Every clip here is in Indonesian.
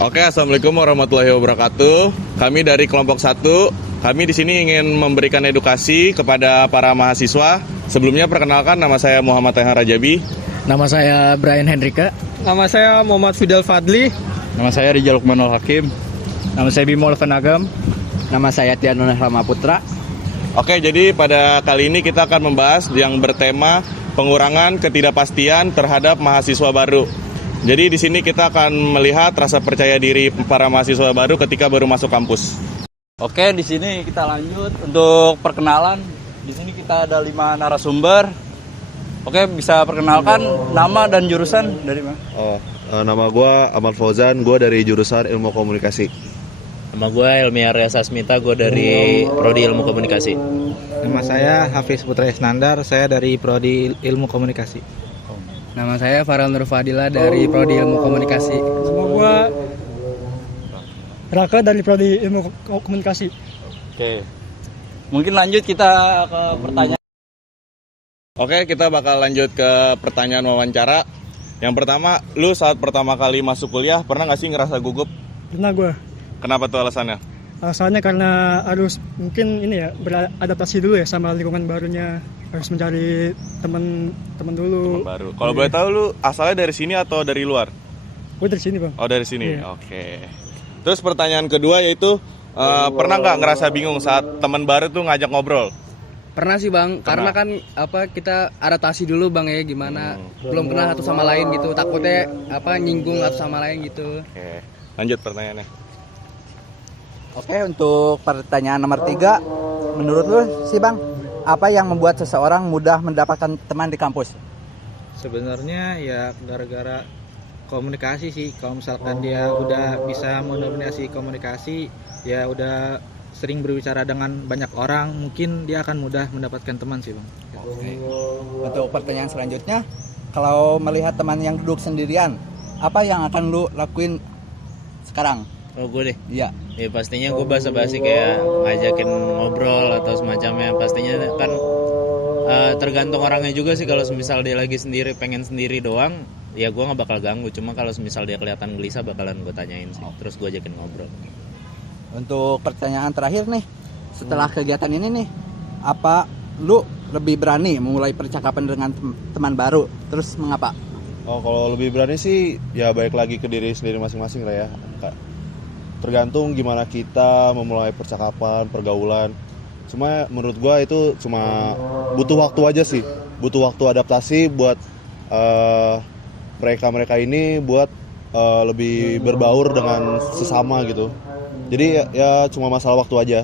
Oke, assalamualaikum warahmatullahi wabarakatuh. Kami dari kelompok 1, kami di sini ingin memberikan edukasi kepada para mahasiswa. Sebelumnya perkenalkan, nama saya Muhammad Tehan Rajabi. Nama saya Brian Hendrika. Nama saya Muhammad Fidel Fadli. Nama saya Rijal Lukmanul Hakim. Nama saya Bimo Levenagam. Nama saya Tianunah Ramaputra. Oke, jadi pada kali ini kita akan membahas yang bertema pengurangan ketidakpastian terhadap mahasiswa baru. Jadi di sini kita akan melihat rasa percaya diri para mahasiswa baru ketika baru masuk kampus. Oke, di sini kita lanjut untuk perkenalan. Di sini kita ada 5 narasumber. Oke, bisa perkenalkan nama dan jurusan dari mana? Nama gue Ahmad Fauzan, gue dari jurusan Ilmu Komunikasi. Nama gue Elmi Arya Sasmita, gue dari Prodi Ilmu Komunikasi. Nama saya Hafiz Putra Isnandar, saya dari Prodi Ilmu Komunikasi. Nama saya Farel Nur Fadila dari Prodi Ilmu Komunikasi. Nama gue Raka dari Prodi Ilmu Komunikasi. Oke. Mungkin lanjut kita ke pertanyaan. Oke, kita bakal lanjut ke pertanyaan wawancara. Yang pertama, lu saat pertama kali masuk kuliah pernah nggak sih ngerasa gugup? Pernah gue. Kenapa tuh alasannya? Alasannya karena harus mungkin ini ya beradaptasi dulu ya sama lingkungan barunya. Harus mencari teman dulu. Teman baru. Kalau boleh tahu lu asalnya dari sini atau dari luar? Gue dari sini bang. Oh, dari sini. Iya. Oke. Terus pertanyaan kedua yaitu pernah nggak ngerasa bingung saat teman baru tuh ngajak ngobrol? Pernah sih bang, karena kan kita adaptasi dulu bang ya gimana. Belum pernah satu sama lain gitu, takutnya nyinggung satu sama lain gitu. Oke. Lanjut pertanyaannya. Oke, untuk pertanyaan nomor 3, menurut lu sih bang, apa yang membuat seseorang mudah mendapatkan teman di kampus? Sebenarnya ya gara-gara komunikasi sih. Kalau misalkan dia udah bisa mendominasi komunikasi, ya udah sering berbicara dengan banyak orang, mungkin dia akan mudah mendapatkan teman sih bang. Oke. Untuk pertanyaan selanjutnya, kalau melihat teman yang duduk sendirian, apa yang akan lu lakuin sekarang? Oh gue deh, Iya. ya pastinya gue basa-basi kayak ngajakin ngobrol atau semacamnya. Pastinya kan tergantung orangnya juga sih. Kalau misal dia lagi sendiri, pengen sendiri doang, ya gue nggak bakal ganggu. Cuma kalau misal dia kelihatan gelisah, bakalan gue tanyain sih. Terus gue ajakin ngobrol. Untuk pertanyaan terakhir nih, setelah kegiatan ini nih, apa lu lebih berani memulai percakapan dengan teman baru? Terus mengapa? Kalau lebih berani sih ya balik lagi ke diri sendiri masing-masing lah ya. Tergantung gimana kita memulai percakapan, pergaulan. Cuma menurut gua itu cuma butuh waktu aja sih. Butuh waktu adaptasi buat mereka ini buat lebih berbaur dengan sesama gitu. Jadi ya cuma masalah waktu aja.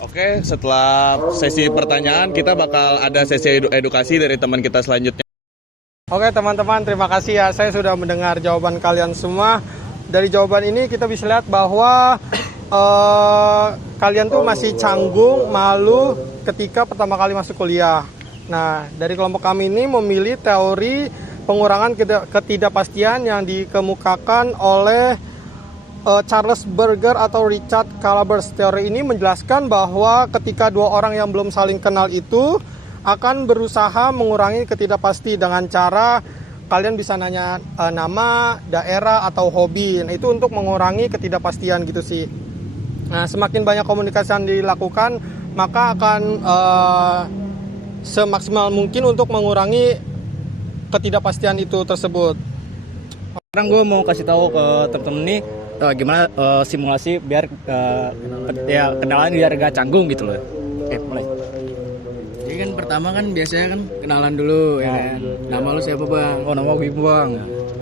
Oke, setelah sesi pertanyaan kita bakal ada sesi edukasi dari teman kita selanjutnya. Oke teman-teman, terima kasih ya. Saya sudah mendengar jawaban kalian semua. Dari jawaban ini kita bisa lihat bahwa kalian tuh masih canggung, malu ketika pertama kali masuk kuliah. Nah, dari kelompok kami ini memilih teori pengurangan ketidakpastian yang dikemukakan oleh Charles Berger atau Richard Calabers. Teori ini menjelaskan bahwa ketika dua orang yang belum saling kenal itu akan berusaha mengurangi ketidakpasti dengan cara kalian bisa nanya nama, daerah, atau hobi. Nah, itu untuk mengurangi ketidakpastian gitu sih. Nah, semakin banyak komunikasi yang dilakukan, maka akan semaksimal mungkin untuk mengurangi ketidakpastian itu tersebut. Sekarang gue mau kasih tahu ke temen-temen nih gimana simulasi biar kenalan biar gak canggung gitu loh. Oke, mulai. Jadi kan pertama kan biasanya kan kenalan dulu ya kan. Nama lu siapa bang? Oh nama gue bang.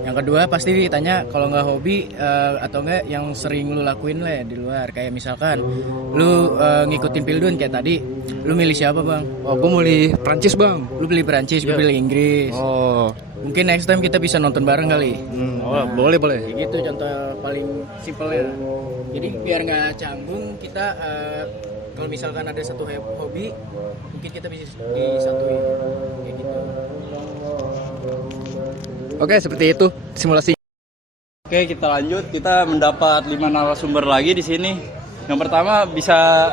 Yang kedua pasti ditanya kalau nggak hobi atau enggak yang sering lu lakuin lah di luar. Kayak misalkan lu ngikutin Pildun kayak tadi. Lu milih siapa bang? Oh gue milih Prancis bang. Lu pilih Prancis, gue pilih Inggris. Oh. Mungkin next time kita bisa nonton bareng kali. Oh boleh. Kayak gitu contoh paling simpelnya. Jadi biar nggak canggung kita kalau misalkan ada satu hobi mungkin kita bisa disatuin kayak gitu. Oke, seperti itu simulasi. Oke, kita lanjut. Kita mendapat 5 narasumber lagi di sini. Yang pertama bisa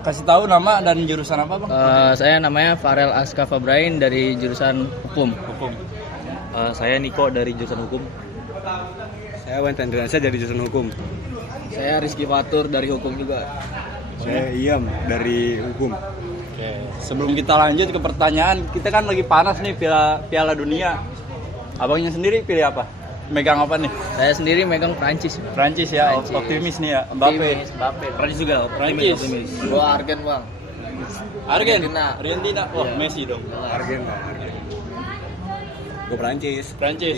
kasih tahu nama dan jurusan apa bang? Saya namanya Farel Aska Fabrain dari jurusan Hukum. Saya Niko dari jurusan Hukum. Saya Wenten Dransyah dari jurusan hukum. Saya Rizky Fatur dari hukum juga. Saya Iam dari hukum. Oke, sebelum kita lanjut ke pertanyaan, kita kan lagi panas nih Piala Dunia. Abangnya sendiri pilih apa? Megang apa nih? Saya sendiri megang Prancis. Prancis ya, Prancis. optimis nih ya. Mbappe. Prancis juga. Prancis. Gua Argen bang. Argentina. Wah, Iya. Messi dong. Argen. Gue Prancis. Prancis.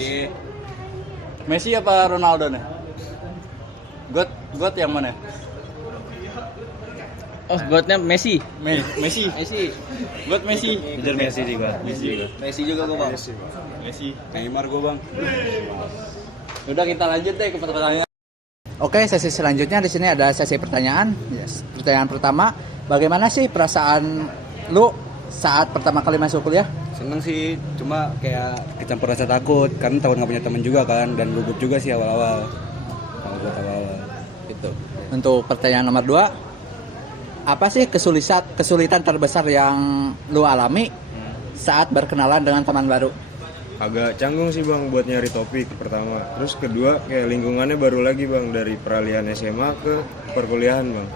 Messi apa Ronaldo nih? God yang mana? Oh, godnya Messi. Messi. God Messi. Kejar Messi sih gue. Messi juga gua bang. Messi. Neymar gue bang. Udah kita lanjut deh ke pertanyaan. Oke, sesi selanjutnya di sini ada sesi pertanyaan. Yes. Pertanyaan pertama, bagaimana sih perasaan lu saat pertama kali masuk kuliah? Seneng sih, cuma kayak kecampur rasa takut karena takut nggak punya teman juga kan, dan gugup juga sih awal-awal. Kalau buat awal-awal gitu. Untuk pertanyaan nomor 2, apa sih kesulitan terbesar yang lu alami saat berkenalan dengan teman baru? Agak canggung sih bang buat nyari topik pertama. Terus kedua kayak lingkungannya baru lagi bang, dari peralihan SMA ke perkuliahan bang.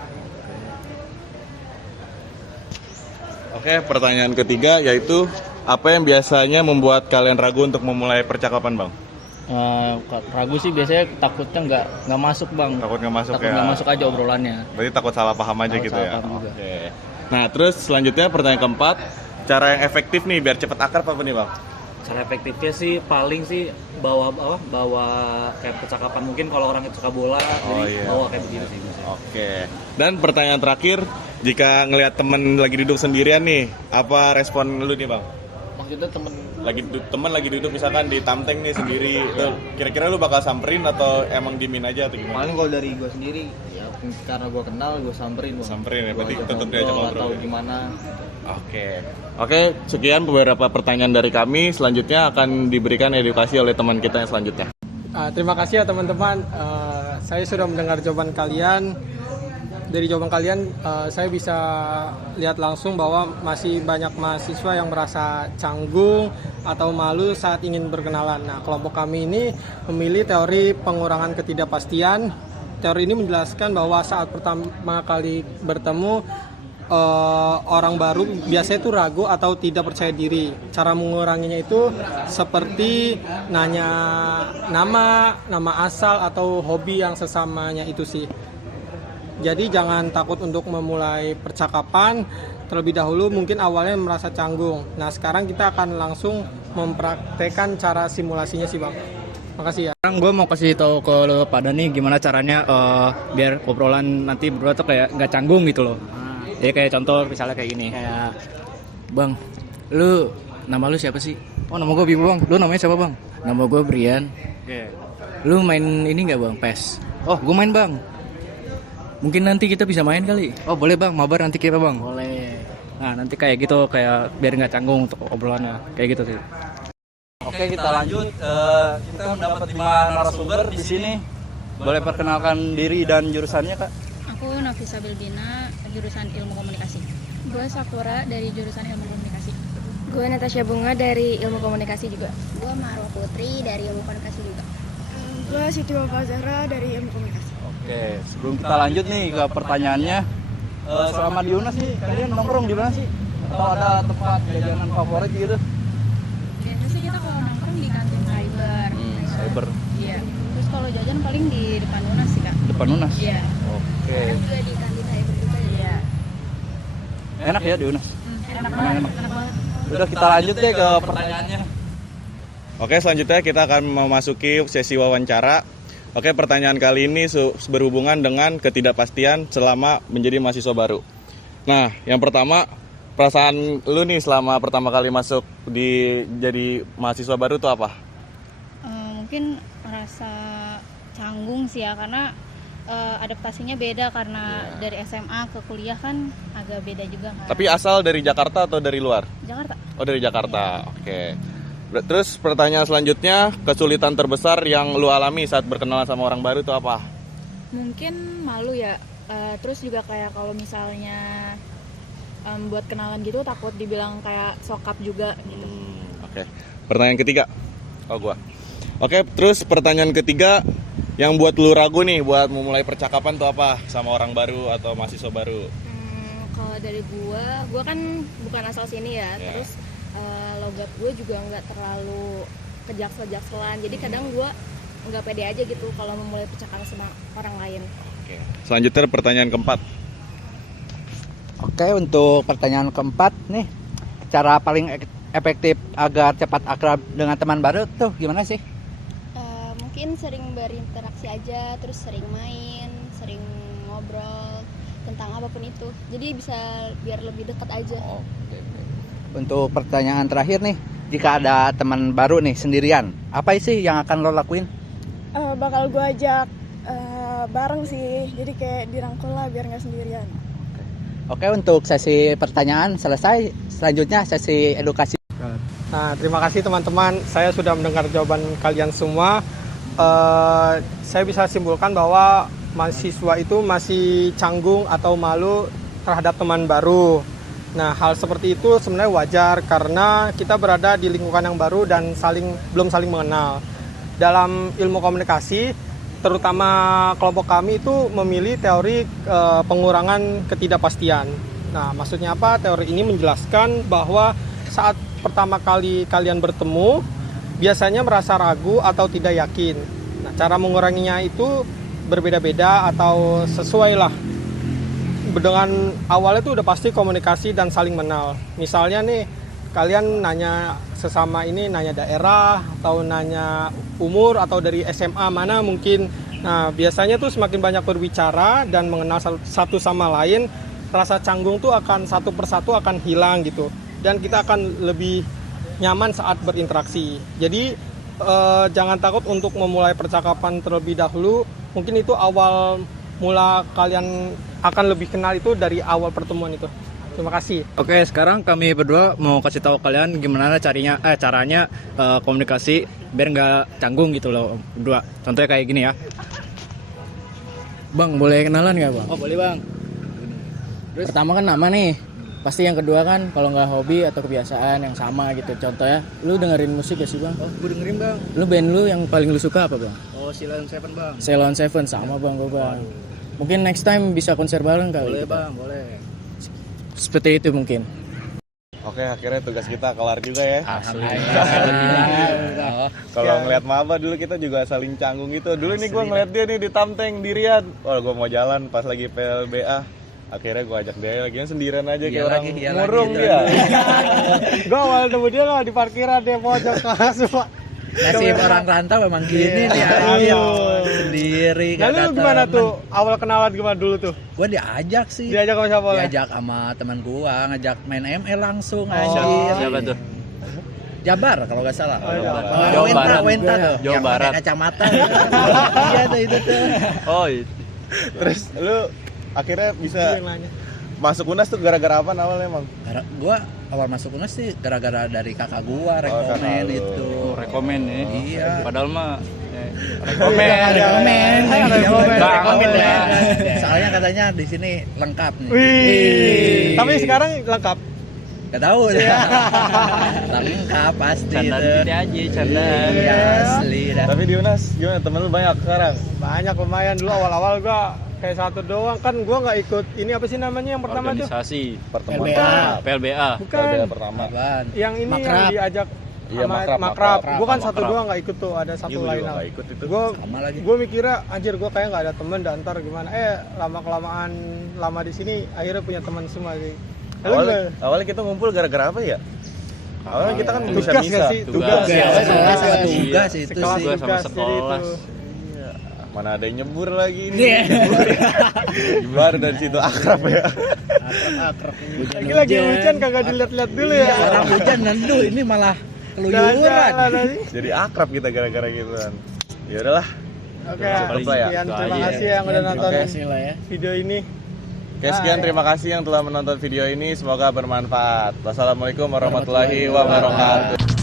Oke, pertanyaan ketiga yaitu apa yang biasanya membuat kalian ragu untuk memulai percakapan bang? Ragu sih biasanya takutnya nggak masuk bang. Takut nggak masuk Takut ya? nggak masuk aja obrolannya. Berarti takut salah paham aja Takut gitu salah ya? paham juga. Oke. Nah terus selanjutnya pertanyaan keempat, cara yang efektif nih biar cepet akrab apa nih bang? Cara efektifnya sih paling sih bawa kayak percakapan, mungkin kalau orang itu suka bola, jadi bawa kayak begitu sih. Oke. Dan pertanyaan terakhir, jika ngelihat temen lagi duduk sendirian nih, apa respon lu nih bang? Maksudnya Temen lagi duduk misalkan di tamteng nih sendiri, tuh, kira-kira lu bakal samperin atau emang diemin aja atau gimana? paling kalau dari gue sendiri ya karena gue kenal gue samperin bang. Samperin ya, berarti Gua ajak tetap diajak ngobrol ngobrol atau ya? gimana. Oke, sekian beberapa pertanyaan dari kami. Selanjutnya akan diberikan edukasi oleh teman kita yang selanjutnya. Terima kasih ya teman-teman. Saya sudah mendengar jawaban kalian. Dari jawaban kalian, saya bisa lihat langsung bahwa masih banyak mahasiswa yang merasa canggung atau malu saat ingin berkenalan. Nah, kelompok kami ini memilih teori pengurangan ketidakpastian. Teori ini menjelaskan bahwa saat pertama kali bertemu, orang baru biasanya itu ragu atau tidak percaya diri. Cara menguranginya itu seperti nanya nama asal atau hobi yang sesamanya itu sih. Jadi jangan takut untuk memulai percakapan terlebih dahulu, mungkin awalnya merasa canggung. Nah sekarang kita akan langsung mempraktekkan cara simulasinya sih bang. Makasih ya. Sekarang gue mau kasih tahu ke lo pada nih gimana caranya biar obrolan nanti berdua tuh kayak nggak canggung gitu loh. Jadi kayak contoh misalnya kayak gini. Kayak, bang, nama lu siapa sih? Oh nama gue Bimo bang. Lu namanya siapa bang? Nama gue Brian. Lu main ini nggak bang? PES? Oh gue main bang. Mungkin nanti kita bisa main kali. Oh boleh bang, mabar nanti kita bang. Boleh. Nah nanti kayak gitu, kayak biar nggak canggung untuk obrolannya. Kayak gitu sih. Oke, kita lanjut. Kita mendapat 5 narasumber di sini. Boleh perkenalkan diri dan jurusannya, Kak? Aku Nafisa Bilbina, jurusan Ilmu Komunikasi. Gue Sakura dari jurusan Ilmu Komunikasi. Gue Natasha Bunga dari Ilmu Komunikasi juga. Gue Marwa Putri dari Ilmu Komunikasi juga. Gue Siti Wafa Zahra dari Ilmu Komunikasi. Oke, sebelum kita lanjut nih ke pertanyaannya, selama di UNAS nih, kalian nongkrong di mana sih? Atau ada tempat jajanan favorit gitu? Biasa sih kita kalau nongkrong di kantin cyber. Cyber. Iya. Terus kalau jajan paling di depan UNAS sih kak. Depan UNAS? Iya. Oke. Ada juga di kantin cyber juga. Iya. Enak ya di UNAS? Enak banget. Udah kita lanjut deh ke pertanyaannya. Oke, selanjutnya kita akan memasuki sesi wawancara. Oke, pertanyaan kali ini berhubungan dengan ketidakpastian selama menjadi mahasiswa baru. Nah, yang pertama, perasaan lu nih selama pertama kali masuk jadi mahasiswa baru tuh apa? Mungkin rasa canggung sih ya, karena adaptasinya beda karena dari SMA ke kuliah kan agak beda juga kan. Tapi asal dari Jakarta atau dari luar? Jakarta. Oh, dari Jakarta. Oke. Terus pertanyaan selanjutnya, kesulitan terbesar yang lu alami saat berkenalan sama orang baru itu apa? Mungkin malu ya, terus juga kayak kalau misalnya buat kenalan gitu takut dibilang kayak sokap juga gitu. Oke. Pertanyaan ketiga, gua. Oke, terus pertanyaan ketiga, yang buat lu ragu nih buat memulai percakapan tuh apa sama orang baru atau mahasiswa baru? Kalau dari gua kan bukan asal sini ya. Terus logat gue juga nggak terlalu kejaksel-jakselan. Jadi kadang gua nggak pede aja gitu kalau memulai percakapan sama orang lain. Oke. Selanjutnya pertanyaan keempat. Oke, untuk pertanyaan keempat nih, cara paling efektif agar cepat akrab dengan teman baru tuh gimana sih? Mungkin sering berinteraksi aja, terus sering main, sering ngobrol tentang apapun itu. Jadi bisa biar lebih dekat aja. Untuk pertanyaan terakhir nih, jika ada teman baru nih sendirian, apa sih yang akan lo lakuin? Bakal gue ajak bareng sih, jadi kayak dirangkul lah biar nggak sendirian. Oke, untuk sesi pertanyaan selesai. Selanjutnya sesi edukasi. Nah, terima kasih teman-teman. Saya sudah mendengar jawaban kalian semua. Saya bisa simpulkan bahwa mahasiswa itu masih canggung atau malu terhadap teman baru. Nah, hal seperti itu sebenarnya wajar karena kita berada di lingkungan yang baru dan belum saling mengenal. Dalam ilmu komunikasi, terutama kelompok kami itu memilih teori pengurangan ketidakpastian. Nah, maksudnya apa? Teori ini menjelaskan bahwa saat pertama kali kalian bertemu, biasanya merasa ragu atau tidak yakin. Nah, cara menguranginya itu berbeda-beda atau sesuai lah. Dengan awalnya itu udah pasti komunikasi dan saling mengenal. Misalnya nih, kalian nanya sesama ini, nanya daerah atau nanya umur atau dari SMA mana mungkin. Nah, biasanya tuh semakin banyak berbicara dan mengenal satu sama lain, rasa canggung tuh akan satu persatu akan hilang gitu. Dan kita akan lebih nyaman saat berinteraksi. Jadi jangan takut untuk memulai percakapan terlebih dahulu. Mungkin itu awal mula kalian akan lebih kenal itu dari awal pertemuan itu. Terima kasih. Oke, sekarang kami berdua mau kasih tahu kalian gimana caranya komunikasi biar nggak canggung gitu loh berdua. Contohnya kayak gini ya. Bang, boleh kenalan nggak bang? Oh boleh bang. Terus pertama kan nama nih. Pasti yang kedua kan kalau nggak hobi atau kebiasaan yang sama gitu. Contohnya, lu dengerin musik ya sih bang? Oh, gue dengerin bang. Lu band lu yang paling lu suka apa bang? Oh, Ceylon Seven bang. Ceylon Seven sama bang gue bang. Mungkin next time bisa konser bareng kali. Boleh bang, boleh. Seperti itu mungkin. Oke, akhirnya tugas kita kelar juga ya. Alhamdulillah. Kalau ngeliat maba dulu kita juga saling canggung gitu. Dulu nih gue ngeliat dia nih di Tamteng di Riyadh. Wah, gue mau jalan pas lagi PLBA. Akhirnya gue ajak dia lagi sendirian aja kayak orang murung dia. Gue awal nemu dia lah di parkiran, dia pojok kelas semua. Nasib orang rantau memang gini nih, sendiri. Nah, lu gimana tuh? Awal kenalan gimana dulu tuh? Gue diajak sih. Diajak sama siapa? Diajak sama teman gue, ngajak main ML langsung anjir. Siapa tuh? Jabar kalau nggak salah. Jawa Barat. Wenta tuh. Jawa Barat. Pakai kacamata. Iya tuh itu tuh. Oh, itu. Terus lu akhirnya bisa masuk UNAS tuh gara-gara apa awalnya emang? Gua awal masuk UNAS sih gara-gara dari kakak gua rekomen itu. Rekomen ya. Iya. Padahal mah rekomen ya. Soalnya katanya di sini lengkap nih. Wih. Tapi sekarang lengkap. Gak tahu ya. Lengkap pasti. canda dikit aja, canda. Iya, asli dah. Tapi di UNAS gimana? Temen lu banyak sekarang? Banyak lumayan. Dulu awal-awal gua kayak satu doang kan, gua nggak ikut ini apa sih namanya yang pertama tuh? Organisasi Pertemuan. PLBA. Bukan. PLBA pertama. Yang ini Makrab. yang diajak Iya, makrab. makrab. Gua kan Makrab. satu doang nggak ikut tuh, ada satu Iya, lain. gua nggak ikut itu. Sama lagi. Gua mikirnya anjir gua kayak nggak ada temen dan ntar gimana. Lama kelamaan lama di sini akhirnya punya teman semua sih. Awalnya kita ngumpul gara-gara apa ya? Awalnya kita kan Tugas bisa-bisa. nggak sih? Tugas. Tugas itu Sekelas sih. Tugas sama tugas, jadi sekolah. itu. Mana ada yang nyebur lagi ini. Baru dari situ akrab ya. Lagi hujan kagak dilihat-lihat dulu ya. Orang hujan nandu ini malah keluyuran. Jadi akrab kita gara-gara gitu kan. Ya udahlah. Oke, Cukup lah ya. sekian terima kasih yang udah nonton video ini. Oke, sekian terima kasih yang telah menonton video ini. Semoga bermanfaat. Wassalamualaikum warahmatullahi wabarakatuh.